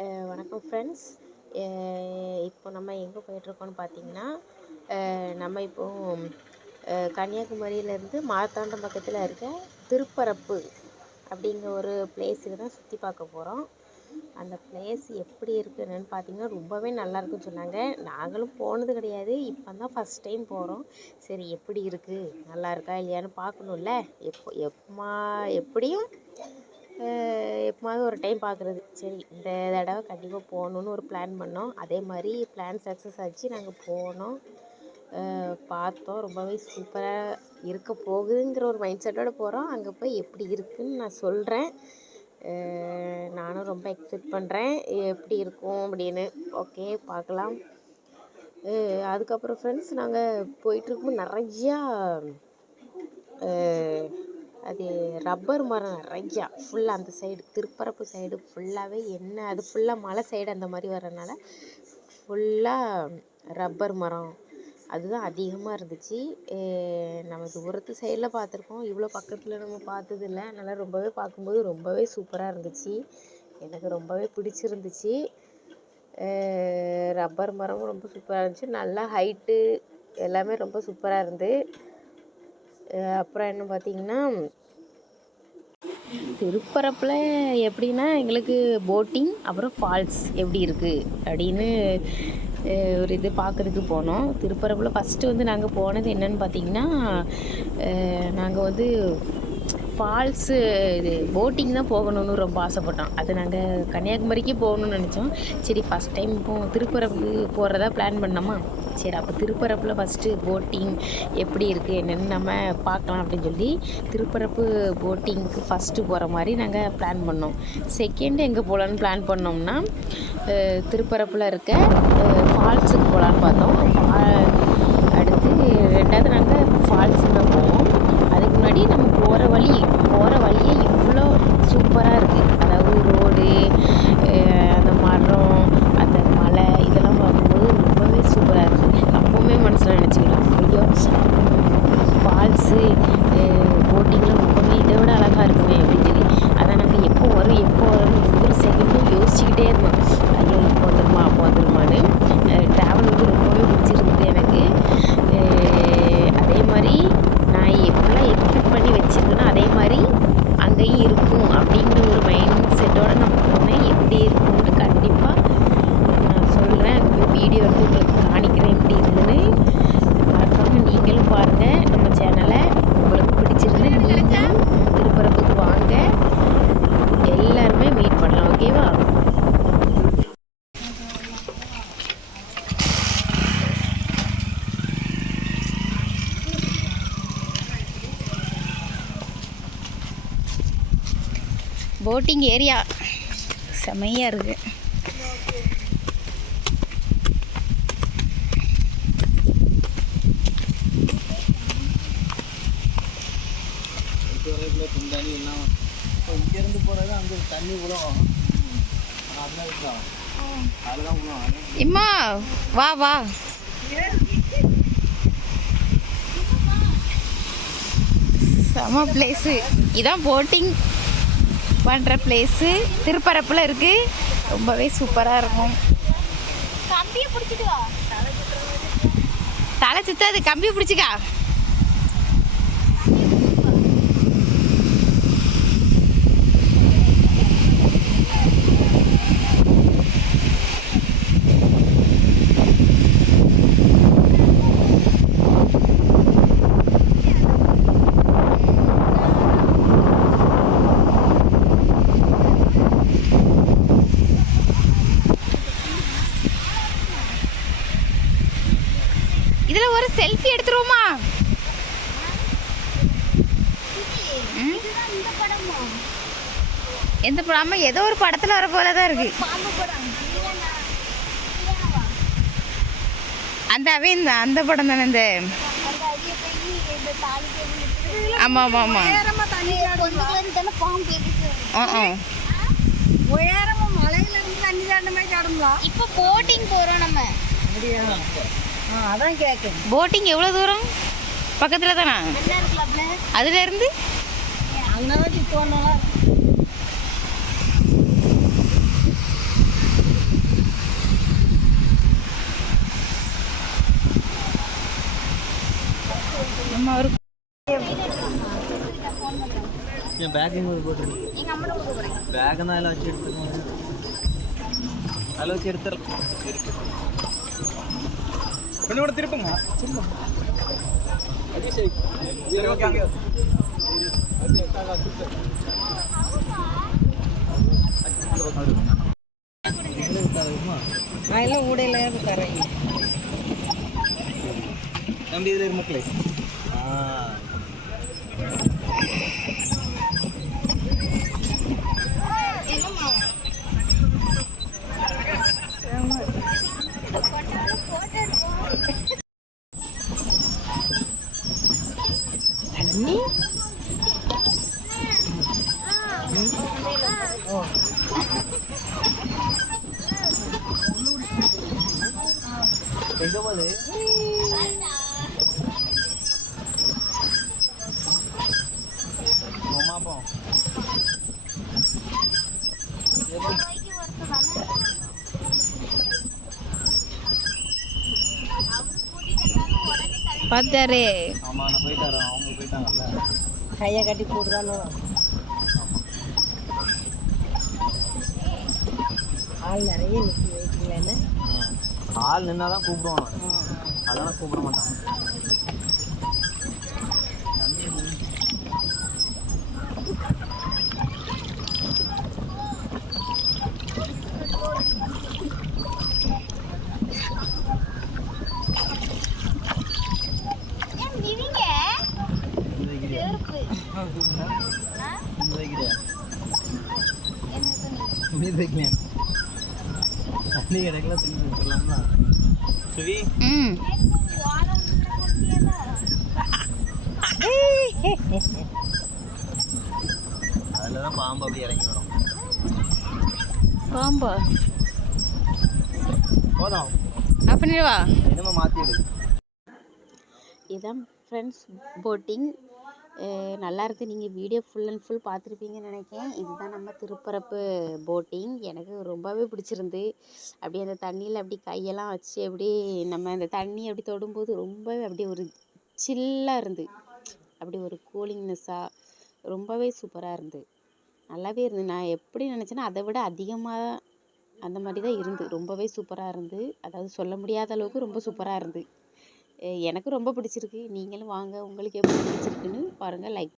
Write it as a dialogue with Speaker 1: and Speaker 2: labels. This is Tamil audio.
Speaker 1: வணக்கம் ஃப்ரெண்ட்ஸ் இப்போ நம்ம எங்கே போயிட்டுருக்கோம்னு பார்த்தீங்கன்னா நம்ம இப்போ கன்னியாகுமரியிலேருந்து மார்த்தாண்டம் பக்கத்தில் இருக்க திருப்பரப்பு அப்படிங்கிற ஒரு பிளேஸுக்கு தான் சுற்றி பார்க்க போகிறோம் அந்த பிளேஸ் எப்படி இருக்குன்னு பார்த்தீங்கன்னா ரொம்பவே நல்லா இருக்குன்னு சொன்னாங்க. நாங்களும் போனது கிடையாது. இப்போ தான் ஃபஸ்ட் டைம் போகிறோம் சரி எப்படி இருக்குது நல்லா இருக்கா இல்லையான்னு பார்க்கணும்ல. எப்போ எப்பமா எப்படியும் அஹ் ஒரு டைம் பார்க்குறது. சரி இந்த தடவை கண்டிப்பாக போகணுன்னு ஒரு பிளான் பண்ணோம். அதே மாதிரி பிளான் சக்ஸஸ் ஆச்சு. நாங்கள் போனோம். பார்த்தோம். ரொம்பவே சூப்பராக இருக்க போகுதுங்கிற ஒரு மைண்ட் செட்டோடு போகிறோம் அங்கே போய் எப்படி இருக்குதுன்னு நான் சொல்கிறேன் நானும் ரொம்ப எக்ஸ்பெக்ட் பண்ணுறேன் எப்படி இருக்கும் அப்படின்னு. ஓகே பார்க்கலாம். அதுக்கப்புறம் ஃப்ரெண்ட்ஸ் நாங்கள் போயிட்டுருக்கும்போது நிறையா அது ரப்பர் மரம் நிறையா. ஃபுல்லாக அந்த சைடு திருப்பரப்பு சைடு ஃபுல்லாகவே என்ன அது ஃபுல்லாக மலை சைடு அந்த மாதிரி வரனால ஃபுல்லாக ரப்பர் மரம். அதுதான் அதிகமாக இருந்துச்சு. நம்ம தூரத்து சைடில் பார்த்துருக்கோம். இவ்வளோ பக்கத்தில் நம்ம பார்த்ததில்ல. அதனால் ரொம்பவே பார்க்கும்போது ரொம்பவே சூப்பராக இருந்துச்சு. எனக்கு ரொம்பவே பிடிச்சிருந்துச்சு. ரப்பர் மரமும் ரொம்ப சூப்பராக இருந்துச்சு. நல்லா ஹைட்டு எல்லாமே ரொம்ப சூப்பராக இருந்து. அப்புறம் என்ன பார்த்தீங்கன்னா திருப்பரப்பில் எப்படின்னா எங்களுக்கு போட்டிங் அப்புறம் ஃபால்ஸ் எப்படி இருக்குது அப்படின்னு ஒரு இது பார்க்குறதுக்கு போனோம். திருப்பரப்பில் ஃபஸ்ட்டு வந்து நாங்கள் போனது என்னன்னு பார்த்தீங்கன்னா நாங்கள் வந்து ஃபால்ஸு இது போட்டிங் தான் போகணும்னு ரொம்ப ஆசைப்பட்டோம். அது நாங்கள் கன்னியாகுமரிக்கு போகணும்னு நினச்சோம். சரி ஃபஸ்ட் டைம் இப்போ திருப்பரப்பு போகிறதா பிளான் பண்ணோமா? சரி அப்போ திருப்பரப்பில் ஃபஸ்ட்டு போட்டிங் எப்படி இருக்குது என்னென்னு நம்ம பார்க்கலாம் அப்படின்னு சொல்லி திருப்பரப்பு போட்டிங்க்கு ஃபஸ்ட்டு போகிற மாதிரி நாங்கள் பிளான் பண்ணோம். செகண்ட் எங்கே போகலான்னு பிளான் பண்ணோம்னா திருப்பரப்பில் இருக்க ஃபால்ஸுக்கு போகலான்னு பார்த்தோம். அடுத்து ரெண்டாவது நாங்கள் ஃபால்ஸுக்கு தான் போவோம் அதுக்கு முன்னாடி நம்ம போகிற வழி போகிற வழியே இவ்வளோ சூப்பராக இருக்குது அதாவது ரோடு அந்த மரம் அந்த மலை இதெல்லாம் பார்க்கும்போது ரொம்பவே சூப்பராக இருக்குது அப்போவுமே மனசில் நினச்சிக்கலாம் ஐயோ ஃபால்ஸு போட்டிங்லாம் ரொம்பவே இதை விட அழகாக இருக்குமே அப்படின்னு சொல்லி அதான் நாங்கள் எப்போ வரும் எப்போ வரும்னு ஒவ்வொரு செகண்டும் யோசிச்சுக்கிட்டே இருந்தோம் ஐயோ இப்போ வந்துருமா அப்போ வந்துருமான்னு ட்ராவல் வந்து ரொம்பவே பிடிச்சிருந்தது எனக்கு அஹ் அதே மாதிரி நான் எப்படிலாம் எக்ஸ்பெக்ட் பண்ணி வச்சுருந்தேனோ அதே மாதிரி அங்கேயும் இருக்கும் அப்படிங்கிற ஒரு மைண்ட் செட்டோட நான் போனேன் எப்படி இருக்கும்னு கண்டிப்பாக நான் சொல்கிறேன் அங்கே போய் வீடியோ எடுத்து உங்களுக்கு காணிக்கிறேன் எப்படி இருந்துன்னு மறக்காம நீங்களும் பாருங்கள் நம்ம சேனலை உங்களுக்கு பிடிச்சிருந்து நீங்களும் திருப்பரப்புக்கு வாங்க எல்லாருமே மீட் பண்ணலாம் ஓகேவா போட்டிங் ஏரியா செமையாக இருக்குது
Speaker 2: தண்ணி எல்லாம் இப்போ இங்கேருந்து போகிறது அங்கே தண்ணி விழும் அதெல்லாம் விழும்
Speaker 1: இம்மா வா வா. செம பிளேஸு இதான் போட்டிங் பண்ணுற பிளேஸு திருப்பரப்பில் இருக்குது ரொம்பவே சூப்பராக இருக்கும்.
Speaker 3: கம்பியை பிடிச்சிட்டு
Speaker 1: தலை சுத்தாது. கம்பி பிடிச்சிக்கா இதில் ஒரு செல்ஃபி எடுத்துருவோமா
Speaker 3: இதுதான் இந்த படமா
Speaker 1: எந்த படம்? ஏதோ ஒரு படத்தில் வர போல தான்
Speaker 3: இல்லைண்ணா
Speaker 1: அந்த அவன் இந்த அந்த படம் தானே இந்த? ஆமாம் ஆமாம் ஆமாம் ஆ ஆ.
Speaker 3: உயரமா மலையில இருந்து தண்ணி தாண்ட மாதிரி சாடுங்களா இப்போ போட்டிங் போறோம் நம்ம.
Speaker 2: அதான் கேட்குறேன்
Speaker 1: போட்டிங் எவ்வளோ தூரம்? பக்கத்தில் தானா?
Speaker 3: என்ன இருக்கலாம்ல
Speaker 1: അങ്ങനെ
Speaker 2: കിട്ടുവാനുള്ള ഞാൻ ബാഗ് ബാഗ് ഒന്ന് ആലോചിച്ച്
Speaker 3: എടുത്തിട്ട് ആലോചിച്ച് എടുത്തറ ഇവിടെ
Speaker 2: തിരുപ്പും. ശരി. அதில்
Speaker 1: ஊடையில் தரேன்.
Speaker 2: தம்பி இதில் மக்களே. ஆ. போகுது. அம்மா போ.
Speaker 1: பார்த்தாரு
Speaker 2: ஆமாம் நான் போயிட்டாரு? அவங்க போயிட்டாங்கல்ல.
Speaker 1: கையை கட்டி போட்டுதானோ. ஆள் நிறைய நிற்கி வைக்கலன்னு
Speaker 2: ஆள் நின்னா தான் கூப்பிடுவான். அதெல்லாம் கூப்பிட மாட்டான்.
Speaker 3: ஏன் விதிங்க
Speaker 2: இந்த வைக்கிறியா
Speaker 3: செருப்பு ஆ?
Speaker 2: இந்த வைக்கிறியா
Speaker 3: என்ன சொன்னீங்க?
Speaker 2: மீது வைக்கலையா தண்ணி கிடைக்கல தண்ணி வச்சிடலாம்ல சுவி?
Speaker 1: ம்?
Speaker 2: அதில் தான் பாம்பு அப்படி இறங்கி வரும்.
Speaker 1: பாம்பா?
Speaker 2: போதும்.
Speaker 1: அப்படிவா
Speaker 2: என்னமோ மாற்றிடு
Speaker 1: இதான் ஃப்ரெண்ட்ஸ் போட்டிங் நல்லா நீங்கள் வீடியோ ஃபுல் அண்ட் ஃபுல் பார்த்துருப்பீங்கன்னு நினைக்கிறேன். இதுதான் நம்ம திருப்பரப்பு போட்டிங் எனக்கு ரொம்பவே பிடிச்சிருந்து அப்படியே அந்த தண்ணியில் அப்படி கையெல்லாம் வச்சு அப்படி நம்ம அந்த தண்ணி அப்படி தொடும்போது ரொம்பவே அப்படியே ஒரு சில்லாக இருந்து அப்படி ஒரு கூலிங்னஸ்ஸாக ரொம்பவே சூப்பராக இருந்து. நல்லாவே இருந்து. நான் எப்படி நினச்சேன்னா அதை விட அதிகமாக அந்த மாதிரி தான் இருந்து. ரொம்பவே சூப்பராக இருந்து. அதாவது சொல்ல முடியாத அளவுக்கு ரொம்ப சூப்பராக இருந்து. எனக்கு ரொம்ப பிடிச்சிருக்கு. நீங்களும் வாங்க. உங்களுக்கு எப்படி பிடிச்சிருக்குன்னு பாருங்கள் லைக்